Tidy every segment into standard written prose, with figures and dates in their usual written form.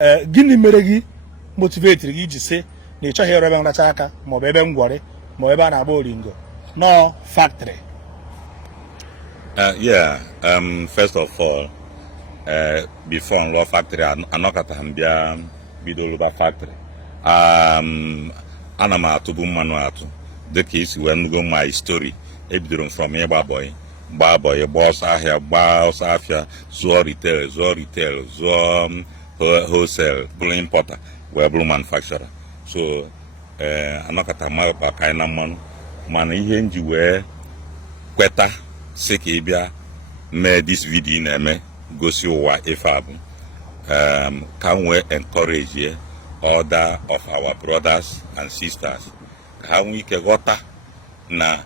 gịnị mere gị motivate gị iji sị na ị chọghị ịrụ ebe nracha aka maọbụ ebe ngwọrị maọbụ ebe a na-agba oringo no factory? First of all, before nlọ factory anọkọta m bịa bido lụba factory. Ana m atụbu mmanụ atụ dịka isi wee nugo my story. Ebidoro m from ịgba bọyị gbaa ọsọ ahịa gbaa ọsọ afịa, zụọ retail zụọ wholesale, bụrụ importer wee bụrụ manufacturer. So anọkọta maka anyị na mmanụ, mana ihe nji wee kweta sị ka ị bịa mee this video ị na-eme gosi ụwa ife a bụ ka m wee encourage other of our brothers and sisters ka ha nwee ike ghọta na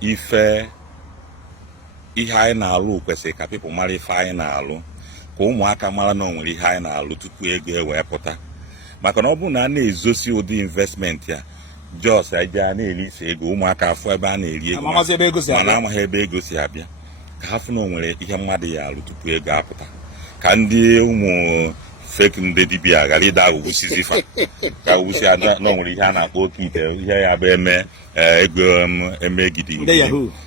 ihe anyị na-alụ kwesịrị ka people mara ife anyị na-alụ, ka ụmụaka mara na o nwere ihe anyị na-alụ tupu ego ewee pụta. Maka na ọ bụrụ na a na-ezosi ụdị investment ya jos aja na-eri ise ego, ụmụaka afọ ebe a na-eri ego mana amaghị ebe ego si abịa, ka ha fụ na o nwere ihe mmadụ ya alụ tupu ego apụta, ka ndị ụmụ fake ndị dibịa ghara ịda aghụghọsizi fa ka ugwusi ada na o nwere ihe a na-akpọ oke ite, ihe ya bụ eme ego eme gidi.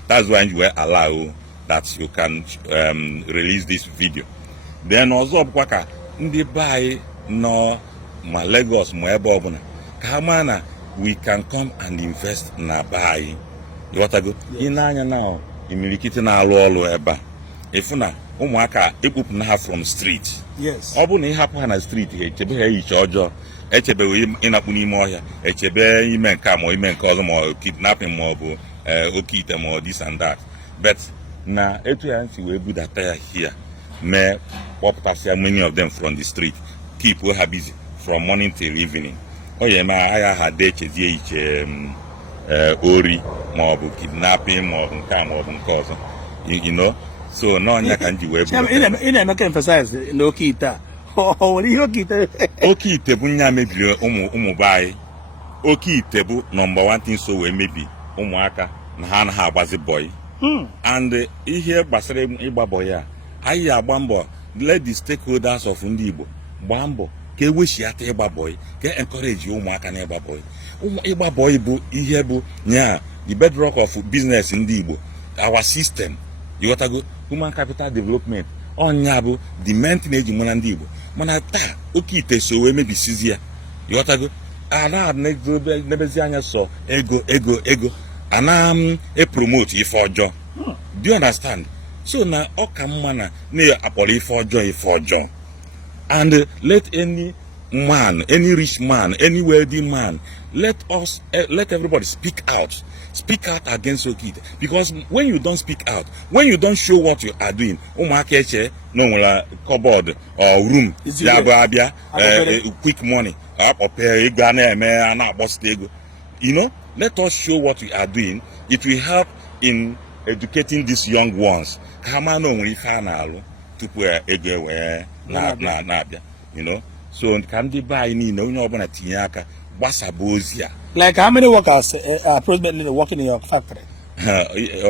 That's why you were allow that you can release this video. Then ọzọ bụkwa ka ndị be anyị nọ ma Lagos ma ebe ọbụla ka ha maa na we can come and invest na be anyị. Ịghọtago? Ị na-anya na imirikiti na-alụ ọrụ ebe a, ịfụ na ụmụaka ekpupụ na ha from street. Ọ bụ na ịhapụ ha na street, ha echebe ha ehicha ọjọọ, echebeghị ịnakpu n'ime ọhịa, echebe ime nke a ma ime nke ọzọ, ma kidnapping ma ọ bụ oke ite ma this and that. But na etu ya nsi wee budata ya here mee kpọpụtasịa many of them from the street, keep ha busy from morning till evening. O ya eme agha ha de echezie iche ori ma ọ bụ kidnapping ma ọ bụ nke a ma ọ bụ nke ọzọ, you know. So n'ọnya ka nji wee ị na-eme ka emphasize na oke ite a nwere ihe oke ite oke ite bụ nya mebiri ụmụ be anyị. Oke ite bụ number one thing so wee mebi ụmụaka na ha anaghị agbazi bọyị. And ihe gbasara ịgba bọyị a, anyị agba mbọ, let the stakeholders of ndị Igbo gbaa mbọ ka eweshiata ịgba bọyị, ka encourage ụmụaka na ịgba bọyị. Ịgba bọyị bụ ihe bụ nya the bedrock of business ndị Igbo, our system. Ịghọtago? Human capital development ọnya bụ the main thing eji mara ndị Igbo, mana taa oke ite so wee mebisizi ya. Ịghọtago? Ana nebezi anya sọ ego ana promote ife ọjọọ. Do you understand? So na ọ ka mma na na-akpọrọ ife ọjọọ. And let any man, any rich man, any wealthy man, let everybody speak out against Okite. Because when you don't speak out, when you don't show what you are doing, ụmụaka eche no nwere cupboard or room ya bụ abịa quick money or pay ego na-eme na-akpọsite ego. You know, let us show what we are doing. It will help in educating these young ones ka ha ma na onwere ife a na-alụ tupu ego wee na-abịa. You know, so ka ndị be anyị niile onye ọbụla tinye aka gbasaba ozi a. Like how many workers are approximately working in your factory?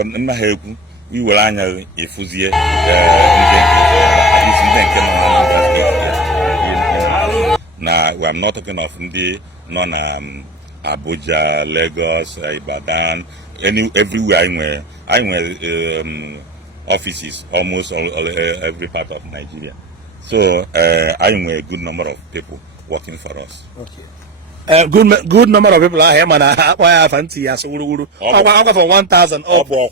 Nna ha ekwu iwere anya efuzie na I'm not talking of ndị nọ na Abuja, Lagos, Ibadan, everywhere. I nwere offices almost every part of Nigeria. So I know a good number of people working for us. Okay. Good number of people are here, man. I fancy as for 1,000 up. Man,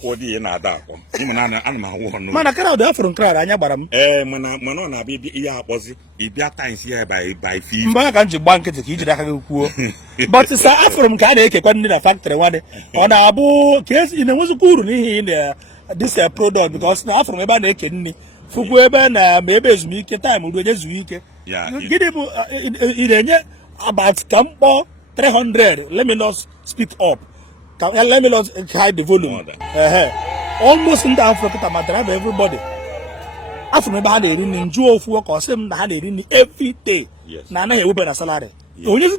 I can't do from crowd. I never am. Manona baby, yeah, was it times here by fee. Can't you bank it to each other? But it's from Kadek, in the factory one on Abu case in a was good in this product because now from about naked. Fukueba maybe is week time, we just week. Yeah, get him about 300. Let me not speak up. Let me not hide the volume. Almost in the Africa, Madrid, everybody. After me, I had a ring Joe of work or some had a ring every day. Yes. Nana open a salary. Only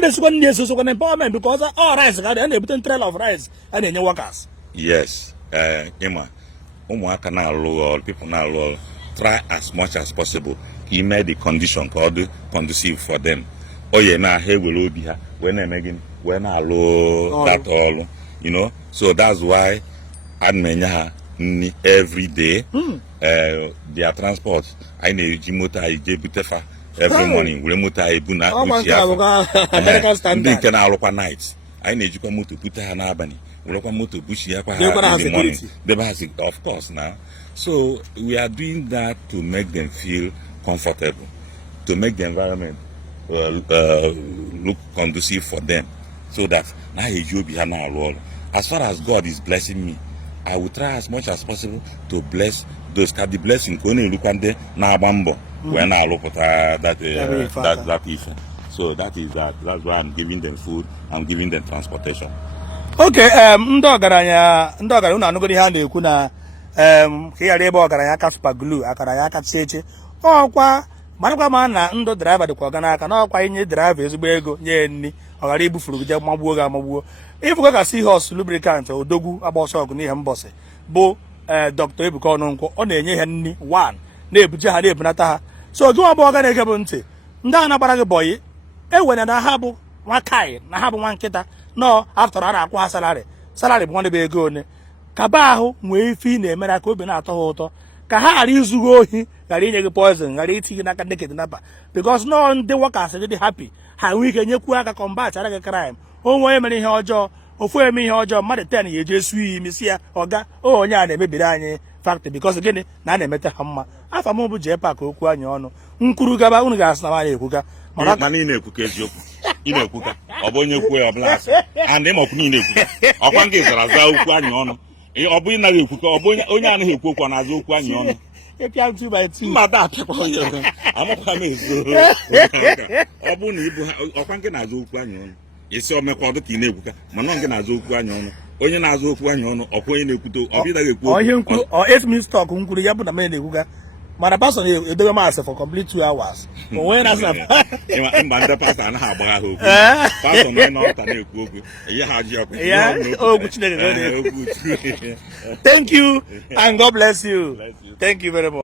this 1 year so an empowerment because all rice got any between trail of rice and then your workers. Yes, Emma. Ụmụaka na-alụ ọrụ, people na-alụ ọrụ, try as much as possible he made the condition called conducive for them. Oh yeah, now here will be here when I'm again when I low that all, you know. So that's why admenya every day their transport. I need motor I every morning. We motor I buna American standard. Can I look at night? I need you come to put an abani. We look at to push in the morning. The of course now. So we are doing that to make them feel comfortable, to make the environment look conducive for them, so that now you be now. As far as God is blessing me, I will try as much as possible to bless those that the blessing only look at the na-abambo when I look at that issue. So that is that. That's why I'm giving them food. I'm giving them transportation. Okay, ndị ọgaranya unu anụgoro ihe a na-ekwu na ka ị ghara ebe ọgaranya aka super glue akara ya aka cheche ọkwa marakwa ma na ndụ driver dịkwa ọga n'aka na ọkwa inye driver ezigbo ego nye nri ọ ghara ibufuru gị magbuo gị amagbuo ịfụkwa ka Seahorse lubricant odogwu agba ọsọ ọgụ n'ihe mbọsị bụ Dr. Ebuka Onunkwo ọ na-enye ha nri na-ebuje ha na-ebunata ha so gị nwa bụ ọga na-ege bụ ntị ndị a na-agbara gị bọyị ewere na ha bụ nwa kai na ha bụ nwa nkịta nọ after a na-akwụ ha salary bụ nwanne bụ ego one kaba ahụ nwee ife ị na-emere ka obi na-atọ ha ụtọ ka ha ghara izughị ohi ghara inye gị poison ghara itinye n'aka ndị kidnapper because nọ ndị workers dị happy ha nwee ike nyekwu aka combat ara gị crime onwe onye mere ihe ọjọọ ofu eme ihe ọjọọ mmadụ 10 ya eji esu iyi imi si ya ọga onye a na-emebiri anyị factory because gịnị na a na-emeta ha mma afa m bụ jee pak okwu anyị ọnụ nkwuru gaba unu ga-asị na nwaanyị ekwuga mana ị na-ekwuka eziokwu ị na-ekwuka ọ bụ onye kwuo ya ọbụla asị and ịmakwu niile ekwuka ọkwa nke zara aza okwu anyị ọnụ ọ bụ ịnaghị ekwuka ọ bụ onye anaghị ekwu okwu na-aza okwu anyị ọnụ mmadụ apịakwa ya amakwa m ezo ọ bụ na ịbụ ọkwa nke na-aza okwu anyị ọnụ isi omekwa ọdụ ka ị na-ekwuka mana nke na-aza okwu anyị ọnụ onye na-aza okwu anyị ọnụ ọkwa onye na-ekwute ọ bụ ịnaghị ekwu okwu onye minutes talk nkwuru ya bụ na m na-ekwuka mana pastor edobe masị for complete 2 hours onwe na-asa mba ndị pastor anaghị agbagha ha okwu pastor na ọta na-ekwu okwu ihe ha ji okwu Chineke. Thank you and God bless you. Thank you very much.